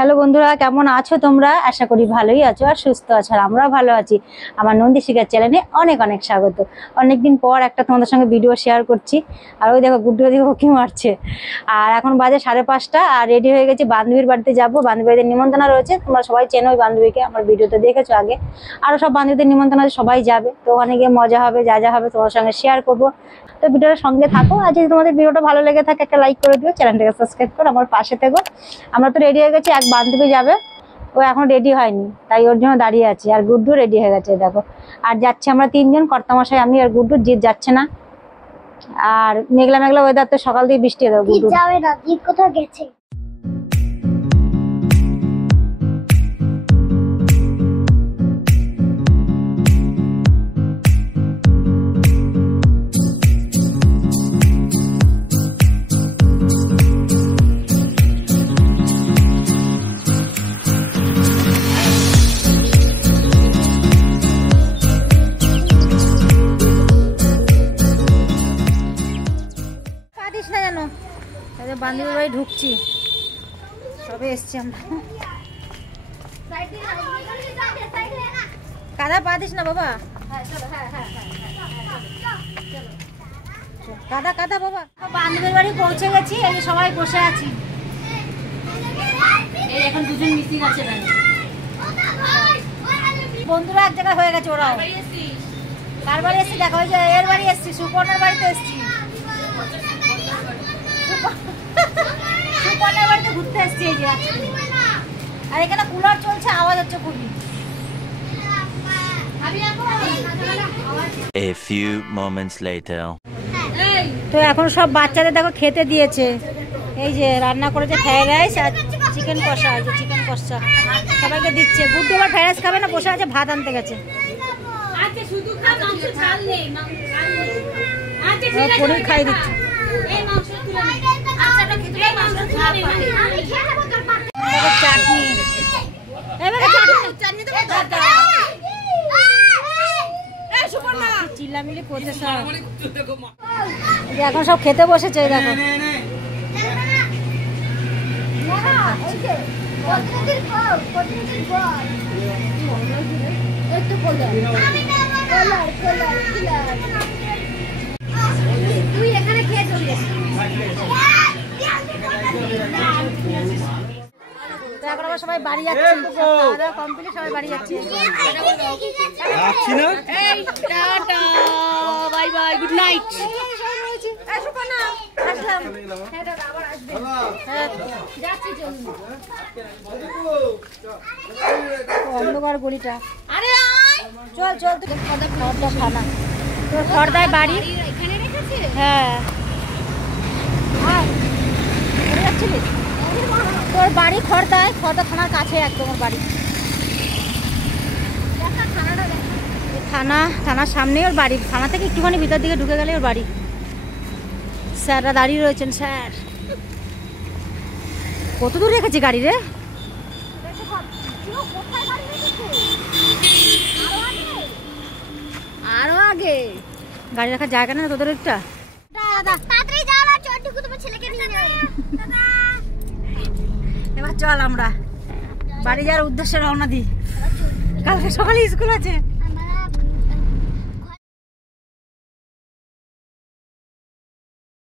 Hello বন্ধুরা, কেমন আছো তোমরা? আশা করি ভালোই আছো আর সুস্থ আছো। আর আমরা ভালো আছি। আমার নন্দী শিখার চ্যানেলে অনেক অনেক স্বাগত। অনেকদিন পর একটা তোমাদের সঙ্গে ভিডিও শেয়ার করছি। আর ওই দেখো গুড্ডু দিকে কি মারছে। আর এখন বাজে 5:30 আর রেডি হয়ে গেছি, বান্ধবীর বাড়িতে যাবো। বান্ধবীর বাড়িতে নিমন্ত্রণ রয়েছে, তোমরা সবাই চেনো ওই বান্ধবীকে, আমার ভিডিওতে দেখেছো আগে। আরও সব বান্ধবীদের নিমন্ত্রণ আছে, সবাই যাবে। তো ওখানে গিয়ে মজা হবে, যা যা হবে তোমার সঙ্গে শেয়ার করবো। তো ভিডিওটার সঙ্গে থাকো। আর যদি তোমাদের ভিডিওটা ভালো লেগে থাকে একটা লাইক করে দিও, চ্যানেলটাকে সাবস্ক্রাইব করো, আমার পাশে থেকো। আমরা তো রেডি হয়ে গেছি, এক বান্ধবী যাবে, ও এখন রেডি হয়নি, তাই ওর জন্য দাঁড়িয়ে আছি। আর গুড্ডু রেডি হয়ে গেছে দেখো। আর যাচ্ছে আমরা 3জন, কর্তামশাই, আমি আর গুড্ডু। জিৎ যাচ্ছে না। আর মেঘলা মেঘলা ওয়েদার, তো সকাল দিয়ে বৃষ্টি হয়ে গুড্ডু যাবে না। জিৎ কোথাও গেছে। বান্ধবীর বাড়ি ঢুকছি, সবে এসছি আমরা। কাদা পা দিস না বাবা, কাদা কাদা বাবা। বান্ধবীর বাড়ি পৌঁছে গেছি, এই যে সবাই বসে আছি। এই এখন দুজন মিসিং আছে, বন্ধুরা এক জায়গায় হয়ে গেছে। ওরাও কার বাড়ি এসছি দেখো, ওই যে এর বাড়ি এসছি, সুপর্ণার বাড়িতে এসছি। সুপর্ণার বাড়িতে ঘুরতে এসছি এই যে আজকে। আর এখানে কুলার চলছে, আওয়াজ হচ্ছে খুবই। A few moments later. তো এখন সব বাচ্চাদের দেখো খেতে দিয়েছে। এই যে রান্না করেছে ফ্রাইড রাইস আর চিকেন কষা, এই যে চিকেন কষা সবাইকে দিচ্ছে। গুড্ডু আবার ফ্রাইড রাইস খাবে না, বসে আছে, ভাত আনতে গেছে। পনির খাই দিচ্ছে। চিল্লামিলি করছে সব, এখন সব খেতে বসেছে। দেখো তুই এখানে খেয়ে চলে এখন আবার সবাই বাড়ি যাচ্ছে, কমপ্লিট সবাই বাড়ি যাচ্ছে। Bye bye, good night. অন্ধকার গলিটা, চল চল। খানা তোর খড়দায় বাড়ি, হ্যাঁ যাচ্ছিলি তোর বাড়ি খড়দায়, খড়দা থানার কাছে একদম ওর বাড়ি। থানার সামনেই ওর বাড়ি, থানা থেকে একটুখানি ভিতর দিকে ঢুকে গেলে ওর বাড়ি। স্যাররা দাঁড়িয়ে রয়েছেন। স্যার কত দূর রেখেছি গাড়ি রে? আরো আগে গাড়ি রাখার জায়গা না তোদের একটা। এবার চল আমরা বাড়ি যাওয়ার উদ্দেশ্যে রওনা দিই। কালকে সকালে স্কুল আছে।